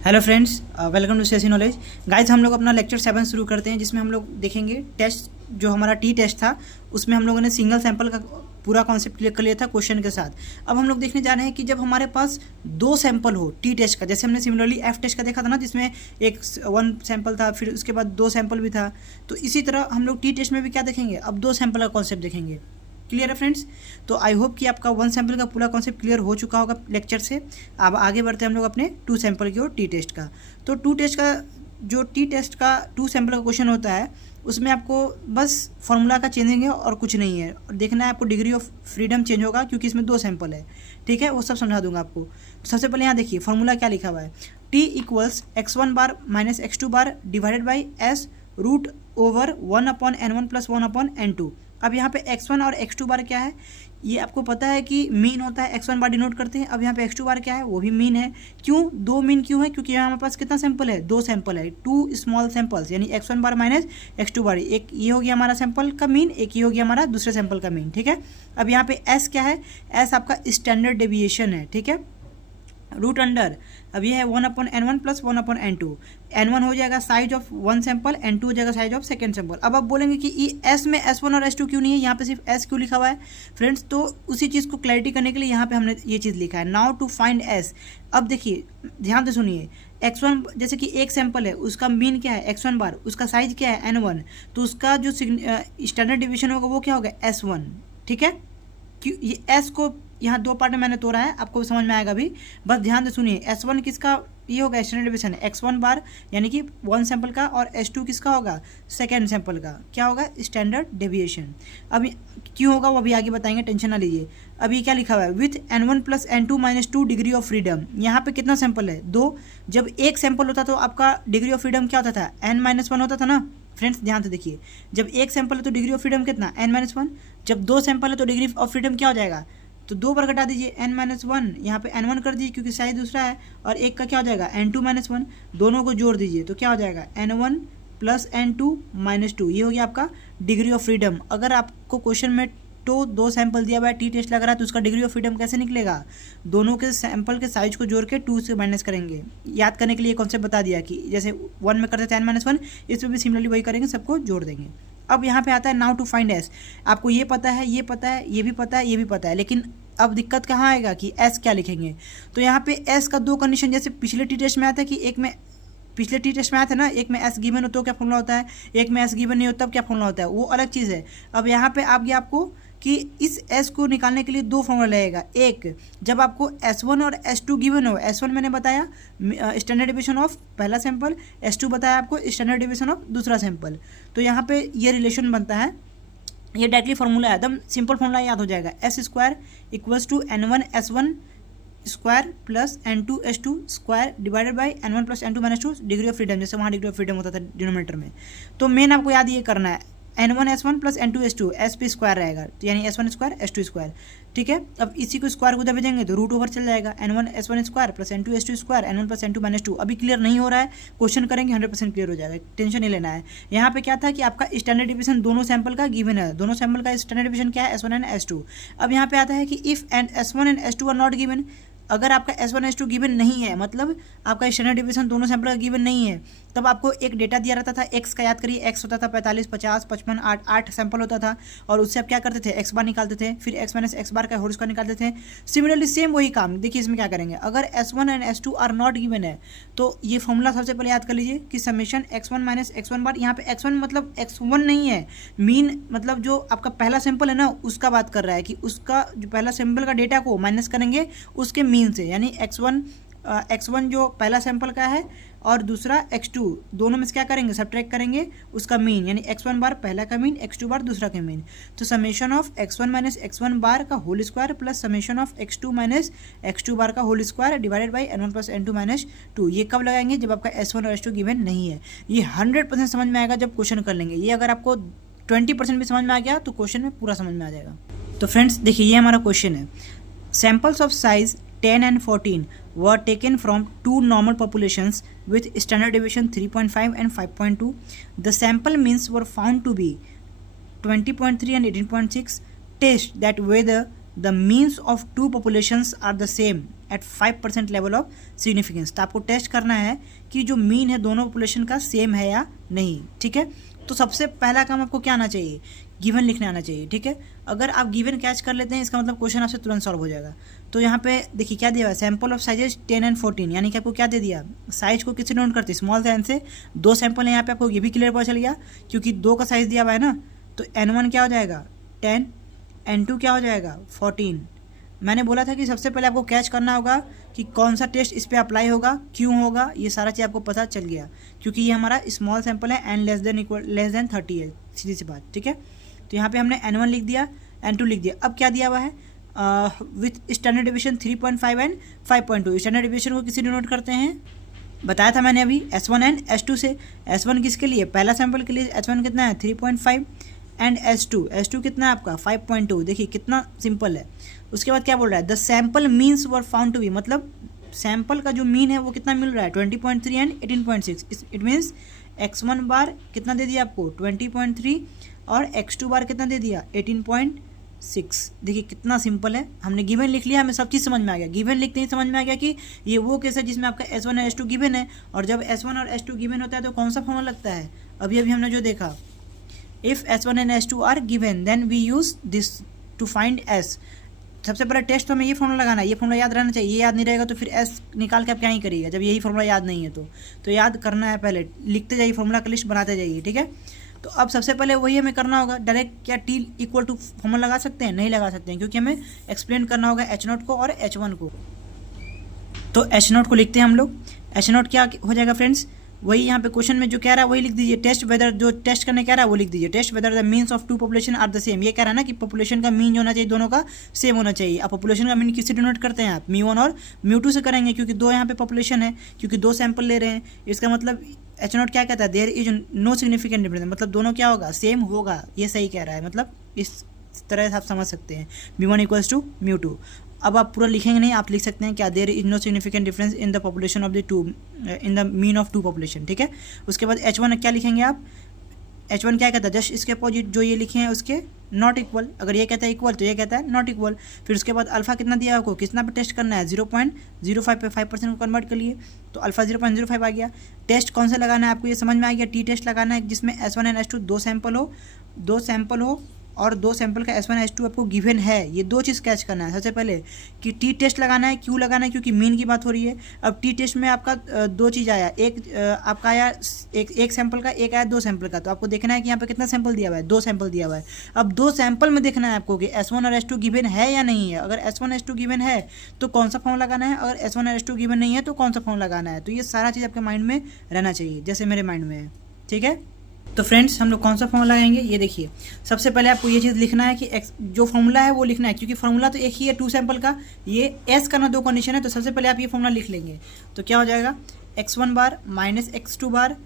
Hello friends, welcome to CSC knowledge. Guys, हम लोग अपना लेक्चर 7 शुरू करते हैं, जिसमें हम लोग देखेंगे टेस्ट। जो हमारा टी टेस्ट था उसमें हम लोगों ने सिंगल सैंपल का पूरा कॉन्सेप्ट क्लियर कर लिया था क्वेश्चन के साथ। अब हम लोग देखने जा रहे हैं कि जब हमारे पास दो सैंपल हो टी टेस्ट का, जैसे हमने सिमिलरली एफ टेस्ट का देखा था ना, जिसमें वन सैंपल था, फिर उसके बाद दो सैंपल भी था। तो इसी तरह हम लोग टी टेस्ट में भी क्या देखेंगे, अब दो सैंपल का कॉन्सेप्ट देखेंगे। क्लियर है फ्रेंड्स? तो आई होप कि आपका वन सैंपल का पूरा कॉन्सेप्ट क्लियर हो चुका होगा लेक्चर से। अब आगे बढ़ते हैं हम लोग अपने टू सैंपल की ओर, टी टेस्ट का। तो टू टेस्ट का जो टी टेस्ट का टू सैंपल का क्वेश्चन होता है, उसमें आपको बस फॉर्मूला का चेंजिंग है और कुछ नहीं है। और देखना है आपको डिग्री ऑफ फ्रीडम चेंज होगा, क्योंकि इसमें दो सैंपल है। ठीक है, वो सब समझा दूंगा आपको। तो सबसे पहले यहाँ देखिए फॉर्मूला क्या लिखा हुआ है। T equals x1 bar minus x2 bar divided by S root over 1/n1 plus 1/n2। अब यहाँ पे x1 और x2 बार क्या है, ये आपको पता है कि मीन होता है, x1 बार डिनोट करते हैं। अब यहाँ पे x2 बार क्या है, वो भी मीन है। क्यों दो मीन क्यों है? क्योंकि यहाँ हमारे पास कितना सैंपल है, दो सैंपल है, टू स्मॉल सैंपल्स, यानी x1 बार माइनस x2 बार। एक ये हो गया हमारा सैंपल का मीन, एक ये हो गया हमारा दूसरे सैंपल का मीन। ठीक है, अब यहाँ पे s क्या है, s आपका स्टैंडर्ड डेविएशन है। ठीक है, रूट अंडर, अब ये है 1/n1 प्लस 1/n2। n1 हो जाएगा size of one sample, n2 हो जाएगा साइज ऑफ सेकेंड सैंपल। अब आप बोलेंगे कि ये s में s1 और s2 क्यों नहीं है, यहाँ पे सिर्फ s क्यों लिखा हुआ है फ्रेंड्स? तो उसी चीज़ को क्लैरिटी करने के लिए यहाँ पे हमने ये चीज़ लिखा है, नाउ टू फाइंड s। अब देखिए ध्यान से सुनिए, x1 जैसे कि एक सैंपल है, उसका मीन क्या है x1 बार, उसका साइज क्या है n1, तो उसका जो स्टैंडर्ड डिवीजन होगा वो क्या होगा s1। ठीक है, क्यों ये s को यहाँ दो पार्ट में मैंने तोड़ा है, आपको समझ में आएगा अभी, बस ध्यान से सुनिए। s1 किसका ये होगा, स्टैंडर्ड डिवीजन x1 बार यानी कि वन सैंपल का, और s2 किसका होगा, सेकेंड सैंपल का। क्या होगा, स्टैंडर्ड डेविएशन। अब क्यों होगा वो अभी आगे बताएंगे, टेंशन ना लीजिए। अभी क्या लिखा हुआ है, with n1 plus n2 minus 2 degree of freedom. यहाँ पे कितना सैंपल है, दो। जब एक सैंपल होता तो आपका डिग्री ऑफ फ्रीडम क्या होता था, n-1 होता था ना फ्रेंड्स। ध्यान से देखिए, जब एक सैंपल है तो डिग्री ऑफ फ्रीडम कितना, n-1। जब दो सैंपल है तो डिग्री ऑफ फ्रीडम क्या हो जाएगा, तो दो बार घटा दीजिए, n-1, यहाँ पे n1 कर दीजिए क्योंकि साइज दूसरा है, और एक का क्या हो जाएगा n2-1, दोनों को जोड़ दीजिए तो क्या हो जाएगा n1 प्लस n2-2। ये हो गया आपका डिग्री ऑफ फ्रीडम। अगर आपको क्वेश्चन में तो दो सैंपल दिया हुआ है, टी टेस्ट लग रहा है, तो उसका डिग्री ऑफ फ्रीडम कैसे निकलेगा, दोनों के सैंपल के साइज को जोड़ के 2 से माइनस करेंगे। याद करने के लिए कॉन्सेप्ट बता दिया कि जैसे 1 में करते थे n-1, इसमें भी सिमिलरली वही करेंगे, सबको जोड़ देंगे। अब यहाँ पे आता है नाउ टू फाइंड एस। आपको ये पता है, ये पता है, ये भी पता है, ये भी पता है, लेकिन अब दिक्कत कहाँ आएगा कि एस क्या लिखेंगे। तो यहाँ पे एस का दो कंडीशन, जैसे पिछले टी टेस्ट में आता है कि एक में, पिछले टी टेस्ट में आया था ना, एक में एस गिवन हो तो क्या फॉर्मूला होता है, एक में एस गिवन नहीं हो तब क्या फॉर्मूला होता है, वो अलग चीज़ है। अब यहाँ पे आ गया आपको कि इस s को निकालने के लिए दो फॉर्मूला लगेगा। एक, जब आपको s1 और s2 गिवन हो, s1 मैंने बताया स्टैंडर्ड डिवीजन ऑफ पहला सैंपल, s2 बताया आपको स्टैंडर्ड डिवीजन ऑफ दूसरा सैंपल। तो यहाँ पे ये रिलेशन बनता है, ये डायरेक्टली फॉर्मूला है, एकदम सिंपल फॉर्मूला याद हो जाएगा। s square equals to n1s1 square plus n2s2 square divided by n1 plus n2-2 degree of freedom, जैसे वहाँ डिग्री ऑफ फ्रीडम होता था डिनोमिनेटर में। तो मेन आपको याद ये करना है, n1s1 प्लस n2s2 s पे स्क्वायर रहेगा, तो यानी s1 स्क्वायर s2 स्क्वायर। ठीक है, अब इसी को स्क्वायर को दबे देंगे तो रूट ओवर चल जाएगा, n1s1 square plus n2s2 square n1 plus n2-2। अभी क्लियर नहीं हो रहा है, क्वेश्चन करेंगे 100% क्लियर हो जाएगा, टेंशन नहीं लेना है। यहाँ पे क्या था कि आपका स्टैंडर्ड डिवीजन दोनों सैंपल का गिवन है, दोनों सैंपल का स्टैंडर्ड डिवीजन क्या है, s1 एंड s2। अब यहाँ पे आता है कि if and s1 and s2 are not given. अगर आपका s1 s2 गिवन नहीं है, मतलब आपका स्टैंडर्ड डिवीजन दोनों सैंपल का गिवन नहीं है, तब आपको एक डेटा दिया रहता था x का। याद करिए, x होता था 45, 50, 55, 8 सैंपल होता था, और उससे आप क्या करते थे, x बार निकालते थे, फिर x माइनस x बार का होल स्क्वायर निकालते थे। सिमिलरली सेम वही काम देखिए इसमें क्या करेंगे, अगर s1 and s2 are not given है तो ये फॉर्मूला सबसे पहले याद कर लीजिए कि समेशन x1 माइनस x1 बार। यहाँ पे x1 मतलब x1 नहीं है, मीन मतलब जो आपका पहला सैंपल है ना उसका बात कर रहा है, कि उसका जो पहला सैंपल का डेटा को माइनस करेंगे उसके मीन से, यानी x1 जो पहला सैंपल का है और दूसरा x2, दोनों में से क्या करेंगे, सब्ट्रैक्ट करेंगे उसका मीन, यानी x1 बार पहला का मीन, x2 बार दूसरा का मीन। तो summation of x1 minus x1 bar का whole square plus summation of x2 minus x2 bar का whole square divided by n1 plus n2-2। ये कब लगाएंगे, जब आपका s1 और s2 गिवन नहीं है। ये 100% समझ में आएगा जब क्वेश्चन कर लेंगे। ये अगर आपको 20% भी समझ में आ गया तो क्वेश्चन में पूरा समझ में आ जाएगा। तो फ्रेंड्स देखिए, ये हमारा क्वेश्चन है, samples of size 10 and 14 were taken from two normal populations with standard deviation 3.5 and 5.2. The sample means were found to be 20.3 and 18.6. Test that whether the means of two populations are the same at 5% level of significance. तो आपको test करना है कि जो mean है दोनों population का same है या नहीं, ठीक है। तो सबसे पहला काम आपको क्या आना चाहिए, गिवन लिखने आना चाहिए, ठीक है। अगर आप गिवन कैच कर लेते हैं इसका मतलब क्वेश्चन आपसे तुरंत सॉल्व हो जाएगा। तो यहाँ पे देखिए क्या दिया हुआ है, सैंपल ऑफ साइजेस 10 and 14, यानी कि आपको क्या दे दिया, साइज को किससे नोट करते हैं, स्मॉल से एन से। दो सैंपल है यहाँ पे, आपको ये भी क्लियर पता चल गया क्योंकि 2 का साइज दिया हुआ है ना। तो N1 क्या हो जाएगा 10, N2 क्या हो जाएगा 14। मैंने बोला था कि सबसे पहले आपको कैच करना होगा कि कौन सा टेस्ट इस पर अप्लाई होगा, क्यों होगा, ये सारा चीज़ आपको पता चल गया क्योंकि ये हमारा स्मॉल सैंपल है एन लेस देन 30 है, सीधी सी बात, ठीक है। तो यहाँ पे हमने N1 लिख दिया, N2 लिख दिया। अब क्या दिया हुआ है, with standard division 3.5 and 5.2। Standard division को किसी डिनोट करते हैं, बताया था मैंने अभी, S1 एंड S2 से। S1 किसके लिए, पहला सैंपल के लिए S1 कितना है 3.5 एंड S2 कितना है आपका 5.2। देखिए कितना सिंपल है। उसके बाद क्या बोल रहा है, the sample means were found to be, मतलब सैंपल का जो मीन है वो कितना मिल रहा है 20.3 एंड 18.6। इट मीन्स X1 बार कितना दे दिया आपको 20.3 और X2 बार कितना दे दिया 18.6। देखिए कितना सिंपल है, हमने गिवन लिख लिया, हमें सब चीज़ समझ में आ गया। गिवन लिखते ही समझ में आ गया कि ये वो केस है जिसमें आपका S1 और S2 गिवन है, और जब S1 और S2 गिवन होता है तो कौन सा फॉर्मूला लगता है, अभी हमने जो देखा, if S1 and S2 are given then we use this to find S। सबसे पहले टेस्ट तो हमें ये फॉर्मूला लगाना है, ये फॉर्मूला याद रहना चाहिए। ये याद नहीं रहेगा तो फिर S निकाल के आप क्या ही करिएगा जब यही फॉर्मूला याद नहीं है तो याद करना है, पहले लिखते जाइए, फॉर्मूला का लिस्ट बनाते जाइए, ठीक है। तो अब सबसे पहले वही हमें करना होगा, डायरेक्ट क्या T इक्वल टू फॉर्मूला लगा सकते हैं, नहीं लगा सकते हैं क्योंकि हमें एक्सप्लेन करना होगा H0 को और H1 को। तो H0 को लिखते हैं हम लोग। H0 क्या हो जाएगा फ्रेंड्स, वही यहाँ पे क्वेश्चन में जो कह रहा है वही लिख दीजिए। टेस्ट वेदर, जो टेस्ट करने कह रहा है वो लिख दीजिए, test whether the means of two population are the same. ये कह रहा है ना कि पॉपुलेशन का मीन जो होना चाहिए दोनों का सेम होना चाहिए। अब पॉपुलेशन का मीन किससे डिनोट करते हैं आप, μ1 और μ2 से करेंगे क्योंकि दो यहाँ पे पॉपुलेशन है, क्योंकि दो सैंपल ले रहे हैं। इसका मतलब H0 क्या कहता है, there is no significant difference, मतलब दोनों क्या होगा सेम होगा, ये सही कह रहा है, मतलब इस तरह से आप समझ सकते हैं μ1 इक्वल्स टू μ2। अब आप पूरा लिखेंगे नहीं, आप लिख सकते हैं क्या, there is no significant difference in the population of the two, in the mean of two population, ठीक है। उसके बाद H1 क्या लिखेंगे आप, H1 क्या कहता है, जस्ट इसके अपोजिट जो ये लिखे हैं उसके नॉट इक्वल। अगर ये कहता है इक्वल तो ये कहता है नॉट इक्वल। फिर उसके बाद अल्फा कितना दिया आपको, कितना पे टेस्ट करना है 0.05 पे 5% को कन्वर्ट कर लिए तो अल्फा 0.05 आ गया। टेस्ट कौन सा लगाना है आपको ये समझ में आ गया, T टेस्ट लगाना है जिसमें S1 एंड S2 दो सैंपल हो और दो सैंपल का S1 S2 आपको गिवन है। ये दो चीज़ कैच करना है सबसे पहले कि T टेस्ट लगाना है, क्यों लगाना है, क्योंकि मीन की बात हो रही है। अब T टेस्ट में आपका दो चीज़ आया, एक आपका आया एक सैंपल का, एक आया दो सैंपल का। तो आपको देखना है कि यहाँ पे कितना सैंपल दिया हुआ है, दो सैंपल दिया हुआ है। अब दो सैंपल में देखना है आपको कि S1 और S2 गिवन है या नहीं है। अगर S1 S2 गिवन है तो कौन सा फॉर्म लगाना है, अगर S1 और S2 गिवन नहीं है तो कौन सा फॉर्म लगाना है। तो ये सारा चीज़ आपके माइंड में रहना चाहिए, जैसे मेरे माइंड में है, ठीक है। तो फ्रेंड्स हम लोग कौन सा फॉर्मूला लगाएंगे, ये देखिए सबसे पहले आपको ये चीज़ लिखना है कि जो फॉर्मूला है वो लिखना है, क्योंकि फॉर्मूला तो एक ही है टू सैंपल का, ये S का ना दो कंडीशन है। तो सबसे पहले आप ये फॉर्मूला लिख लेंगे तो क्या हो जाएगा, X1 bar minus X2 bar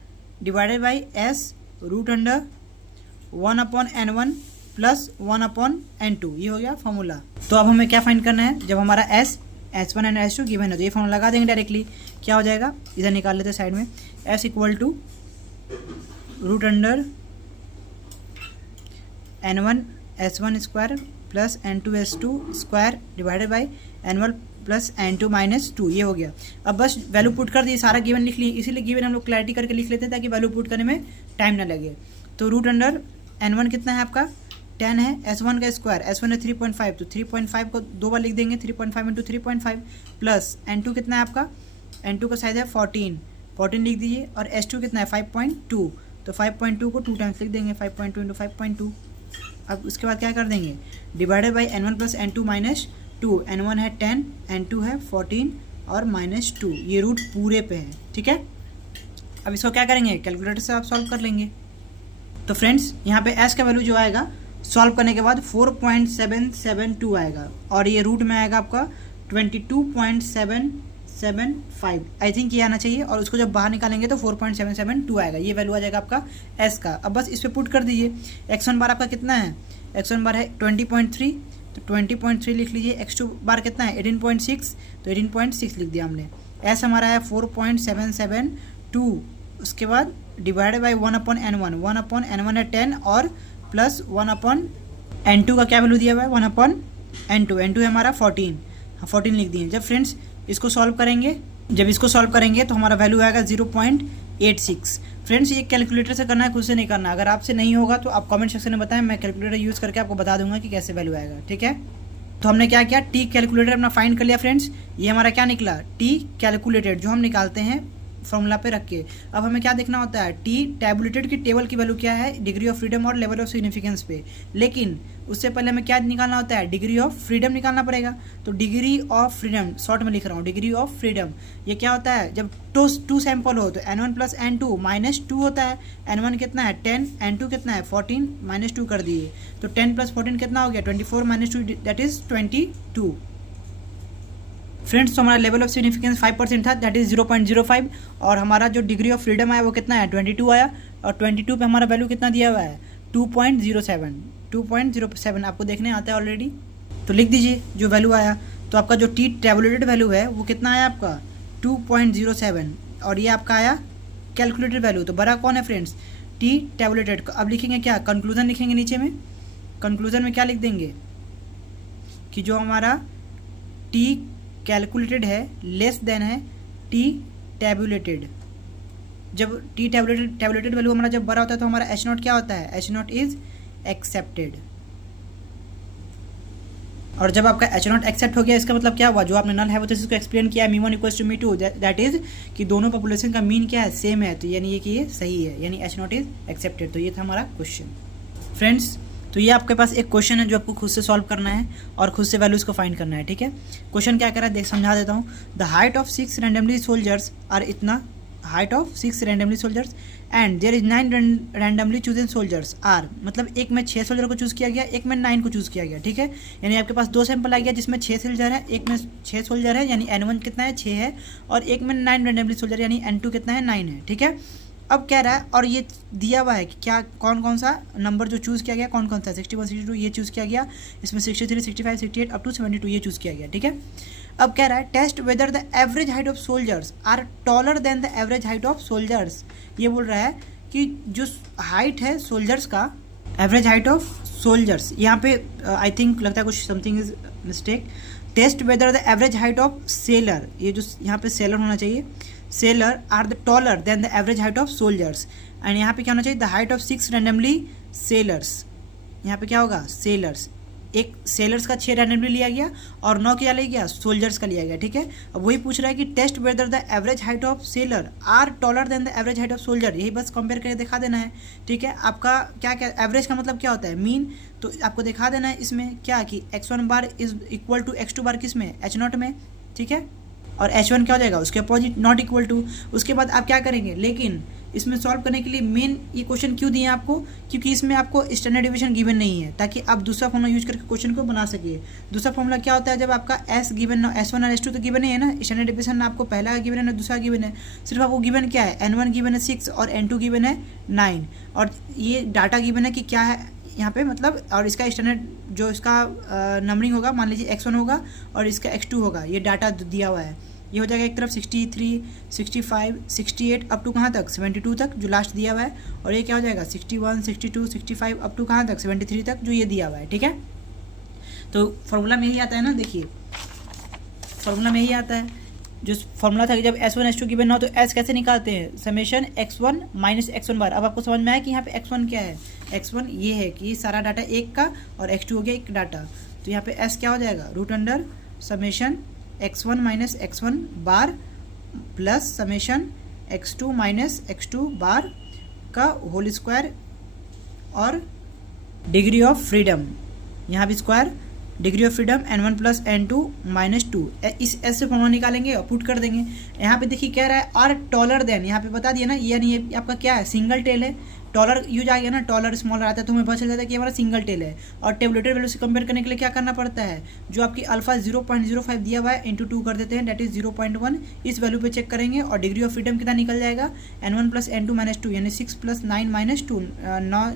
divided by S root under 1/N1 plus 1/N2, ये हो गया फॉर्मूला। तो अब हमें क्या फाइंड करना है, जब हमारा S1 एंड S2 गिवन है तो ये फॉर्मूला लगा देंगे डायरेक्टली। क्या हो जाएगा, इधर निकाल लेते हैं साइड में, S equal to root under N1 S1 square plus N2 S2 square divided by N1 plus N2 minus 2, ये हो गया। अब बस वैल्यू पुट कर दी, सारा गिवन लिख लिए, इसीलिए गिवन हम लोग क्लैरिटी करके लिख लेते हैं ताकि वैल्यू पुट करने में टाइम ना लगे। तो रूट अंडर N1 कितना है आपका 10 है, S1 का स्क्वायर, S1 है 3.5 तो 3.5 को दो बार लिख देंगे, 3.5 इंटू 3.5 प्लस N2 कितना है आपका, N2 का साइज है 14 लिख दीजिए, और S2 कितना है 5.2 तो 5.2 को 2 टाइम्स लिख देंगे, 5.2 इंटू 5.2। अब उसके बाद क्या कर देंगे, divided by N1 plus N2 minus 2, N1 है 10 N2 है 14 और माइनस 2, ये रूट पूरे पे है, ठीक है। अब इसको क्या करेंगे, कैलकुलेटर से आप सॉल्व कर लेंगे। तो फ्रेंड्स यहाँ पे S का वैल्यू जो आएगा सॉल्व करने के बाद 4.772 आएगा, और ये रूट में आएगा आपका 22.775, आई थिंक ये आना चाहिए। और उसको जब बाहर निकालेंगे तो 4.772 आएगा, ये वैल्यू आ जाएगा आपका S का। अब बस इस पर पुट कर दीजिए। X1 बार आपका कितना है, X1 बार है 20.3 तो 20.3 लिख लीजिए। X2 बार कितना है 18.6 तो 18.6 लिख दिया हमने। S हमारा है 4.772, उसके बाद डिवाइडेड बाई 1/N1, 1/N1 है 10 और प्लस 1/N2 का क्या वैल्यू दिया हुआ है N2 है हमारा 14, हाँ 14 लिख दिए। जब फ्रेंड्स इसको सॉल्व करेंगे, जब इसको सॉल्व करेंगे तो हमारा वैल्यू आएगा 0.86। फ्रेंड्स ये कैलकुलेटर से करना है, खुद से नहीं करना। अगर आपसे नहीं होगा तो आप कमेंट सेक्शन में बताएं, मैं कैलकुलेटर यूज़ करके आपको बता दूंगा कि कैसे वैल्यू आएगा, ठीक है। तो हमने क्या किया, टी कैलकुलेटर अपना फाइंड कर लिया फ्रेंड्स। ये हमारा क्या निकला, टी कैलकुलेटेड, जो हम निकालते हैं फॉर्मूला पे रख के। अब हमें क्या देखना होता है, टी टैबुलेटेड की टेबल की वैल्यू क्या है, डिग्री ऑफ फ्रीडम और लेवल ऑफ सिग्निफिकेंस पे। लेकिन उससे पहले हमें क्या निकालना होता है, डिग्री ऑफ फ्रीडम निकालना पड़ेगा। तो डिग्री ऑफ फ्रीडम शॉर्ट में लिख रहा हूँ, डिग्री ऑफ फ्रीडम ये क्या होता है, जब टू सैंपल हो तो N1 + N2 -2 होता है। N1 कितना है 10, N2 कितना है 14, -2 कर दिए तो 10 + 14 कितना हो गया 24 - 2 दैट इज 22। फ्रेंड्स तो हमारा लेवल ऑफ सिग्निफिकेंस 5% था, दैट इज 0.05। और हमारा जो डिग्री ऑफ फ्रीडम आया वो कितना है 22 आया। और 22 पे हमारा वैल्यू कितना दिया हुआ है 2.07 आपको देखने आता है ऑलरेडी। तो लिख दीजिए जो वैल्यू आया। तो आपका जो टी टैबुलेटेड वैल्यू है वो कितना आया आपका 2.07, और ये आपका आया कैलकुलेटेड वैल्यू। तो बड़ा कौन है फ्रेंड्स, टी टैबुलेटेड। अब लिखेंगे क्या, कंक्लूजन लिखेंगे नीचे में। कंक्लूजन में क्या लिख देंगे कि जो हमारा टी कैलकुलेटेड है लेस देन है टी टैबुलेटेड। जब टी टैबुलेटेड वैल्यू हमारा जब बड़ा होता है तो हमारा H0 क्या होता है, H0 इज एक्सेप्टेड। और जब आपका H0 एक्सेप्ट हो गया इसका मतलब क्या हुआ, जो आपने नल हाइपोथेसिस को एक्सप्लेन किया μ1 = μ2, दैट इज कि दोनों पॉपुलेशन का मीन क्या है, सेम है। तो यानी ये कि ये सही है, यानी H0 इज एक्सेप्टेड। तो ये था हमारा क्वेश्चन फ्रेंड्स। तो ये आपके पास एक क्वेश्चन है जो आपको खुद से सॉल्व करना है और खुद से वैल्यूज को फाइंड करना है, ठीक है। क्वेश्चन क्या कह रहा है देख समझा देता हूँ। The height of 6 randomly soldiers are इतना, height of 6 randomly soldiers and there is 9 randomly chosen soldiers are, मतलब एक में 6 सोल्जर को चूज़ किया गया, एक में 9 को चूज़ किया गया, ठीक है। यानी आपके पास 2 सैंपल आ गया जिसमें 6 सोल्जर है, एक में 6 सोल्जर है यानी N1 कितना है 6 है, और एक में 9 रैंडमली सोल्जर यानी N2 कितना है 9 है, ठीक है। अब कह रहा है और ये दिया हुआ है कि क्या कौन कौन सा नंबर जो चूज़ किया गया कौन कौन सा, 61 62 ये चूज़ किया गया, इसमें 63 65 68 अप टू 72 ये चूज़ किया गया, ठीक है। अब कह रहा है test whether the average height of soldiers are taller than the average height of soldiers. ये बोल रहा है कि जो हाइट है सोल्जर्स का, एवरेज हाइट ऑफ सोल्जर्स, यहाँ पे आई थिंक लगता है कुछ something is mistake. Test whether the average height of sailor, ये जो यहाँ पे सेलर होना चाहिए, sailor are the taller than the average height of soldiers. And यहाँ पे क्या होना चाहिए, the height of 6 randomly sailors. यहाँ पे क्या होगा, सेलर्स, एक सेलर्स का 6 रैंडमली लिया गया और 9 क्या लिया गया, सोल्जर्स का लिया गया, ठीक है। अब वही पूछ रहा है कि test whether the average height of sailor are taller than the average height of soldier. यही बस कंपेयर करके दिखा देना है, ठीक है। आपका क्या क्या एवरेज का मतलब क्या होता है, मीन। तो आपको दिखा देना है इसमें क्या कि x1 bar is equal to x2 bar किस में, H0 में, ठीक है। और H1 क्या हो जाएगा, उसके अपोजिट, नॉट इक्वल टू। उसके बाद आप क्या करेंगे, लेकिन इसमें सॉल्व करने के लिए मेन ये क्वेश्चन क्यों दिए हैं आपको, क्योंकि इसमें आपको स्टैंडर्ड डिवीजन गिवन नहीं है, ताकि आप दूसरा फॉर्मूला यूज करके क्वेश्चन को बना सकिए। दूसरा फॉर्मूला क्या होता है, जब आपका S गिवन ना, S1 और S2 तो गिवन ही है ना, स्टैंडर्ड डिवीजन ना आपको पहला गिवन है ना दूसरा गिवन है, सिर्फ आपको गिवन क्या है, N1 गिवन है 6 और N2 गिवन है 9, और ये डाटा गिवन है कि क्या है यहाँ पे मतलब, और इसका स्टैंडर्ड जो इसका नंबरिंग होगा, मान लीजिए X1 होगा और इसका X2 होगा, ये डाटा दिया हुआ है। ये हो जाएगा एक तरफ 63 65 68 अप टू कहाँ तक 72 तक जो लास्ट दिया हुआ है, और ये क्या हो जाएगा 61 62 65 अप टू कहाँ तक 73 तक जो ये दिया हुआ है, ठीक है। तो फॉर्मूला में यही आता है ना, देखिए फॉर्मूला में यही आता है, जो फॉर्मूला था कि जब S1 S2 गिवन हो तो S कैसे निकालते हैं, समेशन x1 माइनस x1 बार। अब आपको समझ में आया कि यहाँ पे x1 क्या है, x1 ये है कि सारा डाटा एक का और x2 हो गया एक डाटा, तो यहाँ पे S क्या हो जाएगा, root under summation x1 minus x1 bar plus summation x2 minus x2 bar का होल स्क्वायर, और डिग्री ऑफ फ्रीडम यहाँ भी square, degree of freedom N1 plus N2 minus 2, इस S से फॉर्मूला निकालेंगे और पुट कर देंगे। यहाँ पे देखिए कह रहा है और टॉलर देन, यहाँ पे बता दिया ना, यानी ये आपका क्या है, सिंगल टेल है, टॉलर यूज आ गया ना, टॉलर स्मॉलर आता है तो हमें पता चल जाता है कि हमारा सिंगल टेल है। और टेबुलेटेड वैल्यू से कंपेयर करने के लिए क्या करना पड़ता है, जो आपकी अल्फा 0.05 दिया हुआ है इंटू 2 कर देते हैं, डेट इज 0.1, इस वैल्यू पे चेक करेंगे और डिग्री ऑफ फ्रीडम कितना निकल जाएगा, N1 प्लस N2 माइनस 2 यानी 6 plus 9 minus 2,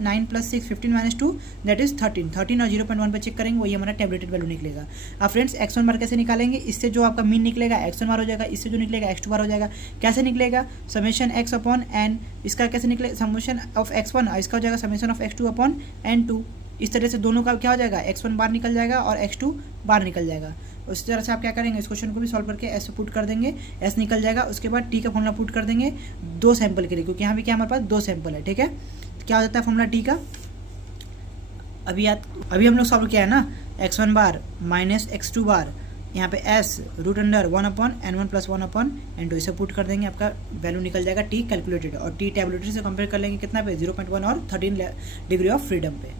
9 plus 6 15 minus 2 that is 13 और 0.1 पे चेक करेंगे, वही हमारा टेबुलेटेड वैल्यू निकलेगा। अब फ्रेंड्स x1 बार कैसे निकालेंगे, इससे जो आपका मीन निकलेगा x1 बार हो जाएगा, इससे जो निकलेगा x2 बार हो जाएगा। कैसे निकलेगा, समेशन x अपॉन n, इसका कैसे निकलेगा समेशन ऑफ x1, इसका हो जाएगा summation of x2 upon n2, इस तरह से दोनों का क्या हो जाएगा, x1 बार निकल जाएगा और x2 बार निकल जाएगा। उसी तरह से आप क्या करेंगे, इस क्वेश्चन को भी सॉल्व करके s पुट कर देंगे, s निकल जाएगा। उसके बाद t का फॉर्मूला पुट कर देंगे 2 सैंपल के लिए, क्योंकि यहाँ भी क्या हमारे पास 2 सैंपल है, ठीक है। तो क्या हो जाता है फॉर्मूला t का, अभी हम लोग सॉल्व किया है ना, x1 बार माइनस x2 बार, यहाँ पे s root under 1/n1 + 1/n2 इसे पुट कर देंगे, आपका वैल्यू निकल जाएगा t कैलकुलेटेड, और t टैबुलेटेड से कंपेयर कर लेंगे कितना पे 0.1 और 13 डिग्री ऑफ फ्रीडम पे।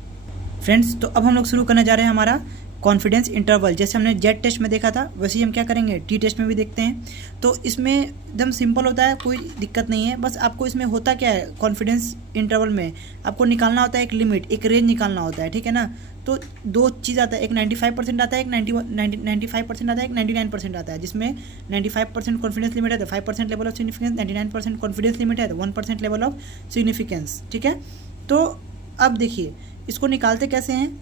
फ्रेंड्स, तो अब हम लोग शुरू करने जा रहे हैं हमारा कॉन्फिडेंस इंटरवल। जैसे हमने जेड टेस्ट में देखा था वैसे ही हम क्या करेंगे टी टेस्ट में भी देखते हैं। तो इसमें एकदम सिंपल होता है, कोई दिक्कत नहीं है। बस आपको इसमें होता क्या है, कॉन्फिडेंस इंटरवल में आपको निकालना होता है एक लिमिट, एक रेंज निकालना होता है, ठीक है ना। तो 2 चीज़ आता है, एक 95% आता है, एक 95% आता है, एक 99% आता है। जिसमें 95% कॉन्फिडेंस लिमिट है तो 5% level of significance, 99% confidence limit है तो 1% लेवल ऑफ सिग्निफिकेंस, ठीक है। तो अब देखिए इसको निकालते कैसे हैं,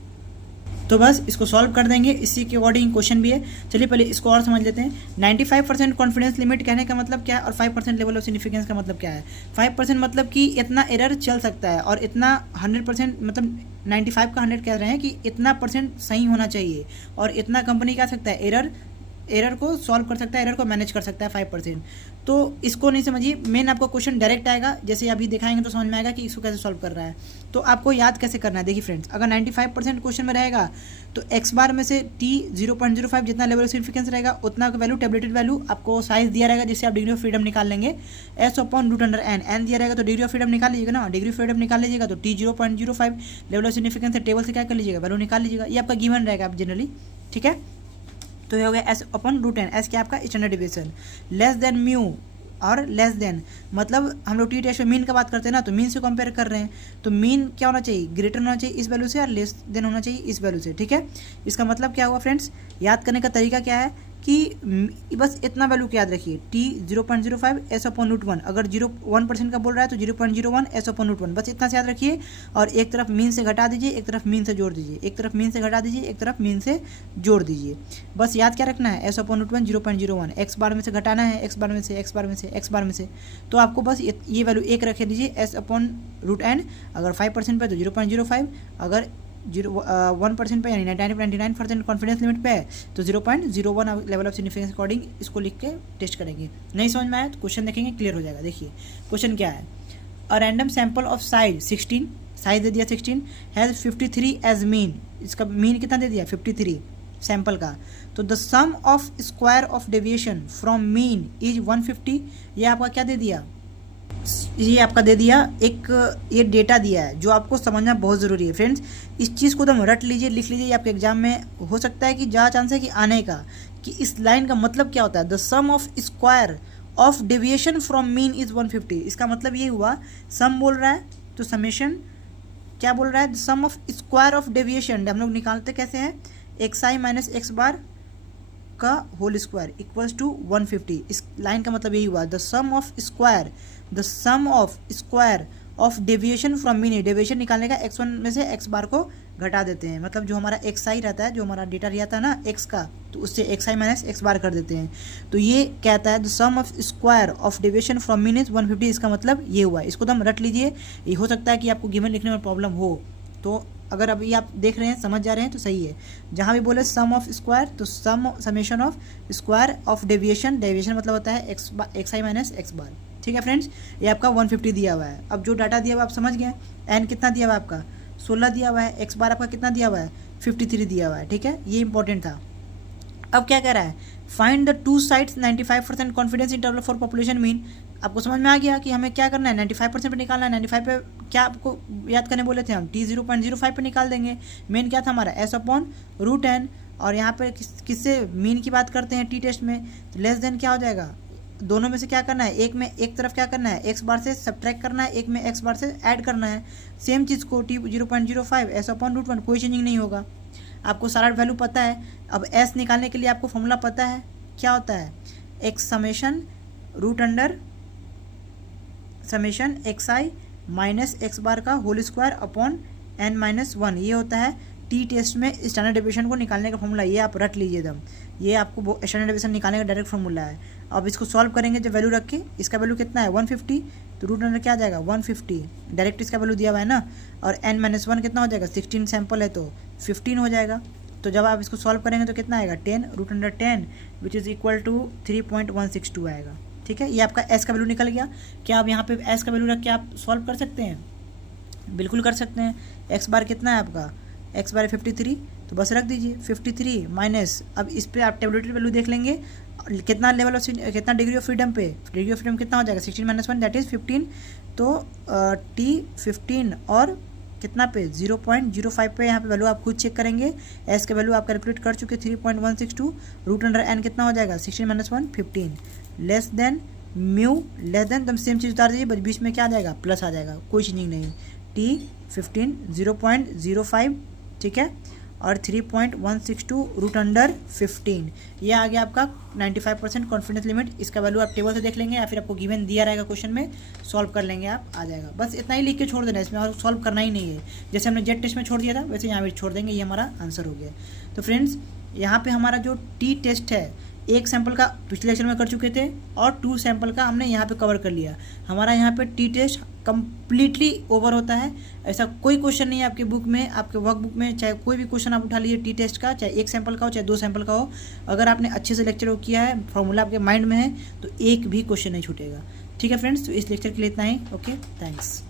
तो बस इसको सॉल्व कर देंगे, इसी के अकॉर्डिंग क्वेश्चन भी है। चलिए पहले इसको और समझ लेते हैं। 95% कॉन्फिडेंस लिमिट कहने का मतलब क्या है और 5% लेवल ऑफ सिग्निफिकेंस का मतलब क्या है। 5% मतलब कि इतना एरर चल सकता है, और इतना 100% मतलब 95 का 100 कह रहे हैं कि इतना % सही होना चाहिए, और इतना कंपनी क्या सकता है, एरर को सॉल्व कर सकता है, एरर को मैनेज कर सकता है 5%। तो इसको नहीं समझिए, मेन आपको क्वेश्चन डायरेक्ट आएगा, जैसे अभी दिखाएंगे तो समझ में आएगा कि इसको कैसे सॉल्व कर रहा है। तो आपको याद कैसे करना है, देखिए फ्रेंड्स, अगर 95% क्वेश्चन में रहेगा तो x बार में से t 0.05 जितना लेवल ऑफ सिग्निफिकेंस रहेगा उतना का वैल्यू, टेबलेटेड वैल्यू आपको साइज दिया रहेगा, जिससे आप डिग्री ऑफ फ्रीडम निकाल लेंगे। s/√n दिया रहेगा तो डिग्री ऑफ फ्रीडम निकाल लीजिएगा ना, डिग्री ऑफ फ्रीडम निकाल लीजिएगा तो t 0.05 लेवल ऑफ सिग्निफिकेंस है, टेबल से क्या कर लीजिएगा, वैल्यू निकाल लीजिएगा। ये आपका गिवन रहेगा आप जनरली, ठीक है। तो ये हो गया s/√n, s क्या आपका standard deviation. Less than mu और लेस देन मतलब हम लोग टी टेस्ट में मीन का बात करते हैं ना, तो मीन से कंपेयर कर रहे हैं, तो मीन क्या होना चाहिए, ग्रेटर होना चाहिए इस वैल्यू से, और लेस देन होना चाहिए इस वैल्यू से, ठीक है। इसका मतलब क्या हुआ फ्रेंड्स, याद करने का तरीका क्या है कि बस इतना वैल्यू को याद रखिए, t 0.05 s/√1, अगर 1% का बोल रहा है तो 0.01 s/√1, बस इतना से याद रखिए। और एक तरफ मीन से घटा दीजिए, एक तरफ मीन से जोड़ दीजिए, एक तरफ मीन से घटा दीजिए, एक तरफ मीन से जोड़ दीजिए। बस याद क्या रखना है, s/√1 0.01, x बार में से घटाना है, x बार में से, x बार में से, x बार में से। तो आपको बस ये वैल्यू एक रख दीजिए, s/√n, अगर 5% पे तो 0.05, अगर 1% पे यानी 99% कॉन्फिडेंस लिमिट पे है तो 0.01 लेवल ऑफ सिग्निफिकेंस अकॉर्डिंग इसको लिख के टेस्ट करेंगे। नहीं समझ में आया तो क्वेश्चन देखेंगे, क्लियर हो जाएगा। देखिए क्वेश्चन क्या है, a random sample of size 16, size दे दिया 16, हैज़ 53 एज मीन, इसका मीन कितना दे दिया 53 सैंपल का। तो the sum of square of deviation from mean is 150, ये आपका क्या दे दिया, ये आपका दे दिया एक, ये डेटा दिया है जो आपको समझना बहुत ज़रूरी है फ्रेंड्स। इस चीज़ को एकदम रट लीजिए, लिख लीजिए, ये आपके एग्जाम में हो सकता है कि ज़्यादा चांस है कि आने का, कि इस लाइन का मतलब क्या होता है, the sum of square of deviation from mean is 150। इसका मतलब ये हुआ, सम बोल रहा है तो समेशन क्या बोल रहा है, the sum of square of deviation हम लोग निकालते कैसे हैं, xi माइनस x बार का होल स्क्वायर इक्वल्स टू 150। इस लाइन का मतलब यही हुआ, the sum of square, the sum of square of deviation from mean, deviation निकालने का x1 में से x बार को घटा देते हैं, मतलब जो हमारा xi रहता है, जो हमारा डेटा रहता है ना x का, तो उससे xi माइनस x बार कर देते हैं। तो ये कहता है the sum of square of deviation from mean is 150, इसका मतलब ये हुआ। इसको तो हम रट लीजिए, ये हो सकता है कि आपको गिवन लिखने में प्रॉब्लम हो, तो अगर अभी आप देख रहे हैं, समझ जा रहे हैं तो सही है। जहाँ भी बोले सम ऑफ स्क्वायर तो summation of square of deviation, deviation मतलब होता है xi माइनस x बार, ठीक है फ्रेंड्स। ये आपका 150 दिया हुआ है। अब जो डाटा दिया हुआ आप समझ गए, n कितना दिया हुआ है आपका 16 दिया हुआ है, x बार आपका कितना दिया हुआ है 53 दिया हुआ है, ठीक है, ये इंपॉर्टेंट था। अब क्या कह रहा है, find the two sides 95% confidence interval for population mean. आपको समझ में आ गया कि हमें क्या करना है, 95% पे निकालना है। 95 पे क्या आपको याद करने बोले थे हम, t 0.05 पे निकाल देंगे। मेन क्या था हमारा s/√n, और यहाँ पे किससे मीन की बात करते हैं टी टेस्ट में, तो लेस देन क्या हो जाएगा, दोनों में से क्या करना है, एक तरफ क्या करना है, x बार से सब्ट्रैक्ट करना है, एक में x बार से ऐड करना है। सेम चीज़ को t 0.05 s/√1, कोई चेंजिंग नहीं होगा। आपको सारा वैल्यू पता है। अब s निकालने के लिए आपको फॉर्मूला पता है, क्या होता है, x summation root under summation xi minus x bar का होल स्क्वायर अपॉन n-1, ये होता है टी टेस्ट में स्टैंडर्ड डेविएशन को निकालने का फॉर्मूला, ये आप रट लीजिए एकदम, ये आपको स्टैंडर्ड डेविएशन निकालने का डायरेक्ट फॉर्मूला है। अब इसको सॉल्व करेंगे जब वैल्यू रख के, इसका वैल्यू कितना है 150, तो रूट अंडर क्या आ जाएगा 150, डायरेक्ट इसका वैल्यू दिया हुआ है ना, और n-1 कितना हो जाएगा 16 सैंपल है तो 15 हो जाएगा। तो जब आप इसको सॉल्व करेंगे तो कितना आएगा 10 root under 10 which is equal to 3.162 आएगा। ठीक है, ये आपका s का वैल्यू निकल गया। क्या आप यहाँ पे s का वैल्यू रख के आप सॉल्व कर सकते हैं? बिल्कुल कर सकते हैं। x बार कितना है आपका, x बार 53, तो बस रख दीजिए 53 माइनस, अब इस पर आप टेबलेटेड वैल्यू देख लेंगे कितना लेवल ऑफ कितना डिग्री ऑफ फ्रीडम पे, डिग्री ऑफ फ्रीडम कितना हो जाएगा 16 - 1 दैट इज़ 15, तो T15 और कितना पे 0.05 पे यहाँ पे वैल्यू आप खुद चेक करेंगे। एस का वैल्यू आप कैलकुलेट कर चुके 3.162, रूट अंडर एन कितना हो जाएगा 16 - 1 15, less than mu, less than एकदम सेम चीज़ उतार दीजिए, बस बीच में क्या आ जाएगा प्लस आ जाएगा, कोई चेंजिंग नहीं। T15 0.05, ठीक है, और 3.162 रूट अंडर 15, ये आ गया आपका 95% कॉन्फिडेंस लिमिट। इसका वैल्यू आप टेबल से देख लेंगे या फिर आपको गिवन दिया रहेगा क्वेश्चन में, सॉल्व कर लेंगे आप, आ जाएगा। बस इतना ही लिख के छोड़ देना, इसमें और सॉल्व करना ही नहीं है। जैसे हमने जेट टेस्ट में छोड़ दिया था वैसे यहाँ भी छोड़ देंगे, ये हमारा आंसर हो गया। तो फ्रेंड्स यहाँ पे हमारा जो टी टेस्ट है, एक सैंपल का पिछले लेक्चर में कर चुके थे और 2 सैंपल का हमने यहाँ पे कवर कर लिया। हमारा यहाँ पे टी टेस्ट कम्प्लीटली ओवर होता है। ऐसा कोई क्वेश्चन नहीं है आपके बुक में, आपके वर्क बुक में, चाहे कोई भी क्वेश्चन आप उठा लीजिए टी टेस्ट का, चाहे 1 सैंपल का हो चाहे 2 सैंपल का हो, अगर आपने अच्छे से लेक्चर को किया है, फॉर्मूला आपके माइंड में है, तो एक भी क्वेश्चन नहीं छूटेगा। ठीक है फ्रेंड्स, तो इस लेक्चर के लिए इतना ही। Okay, thanks.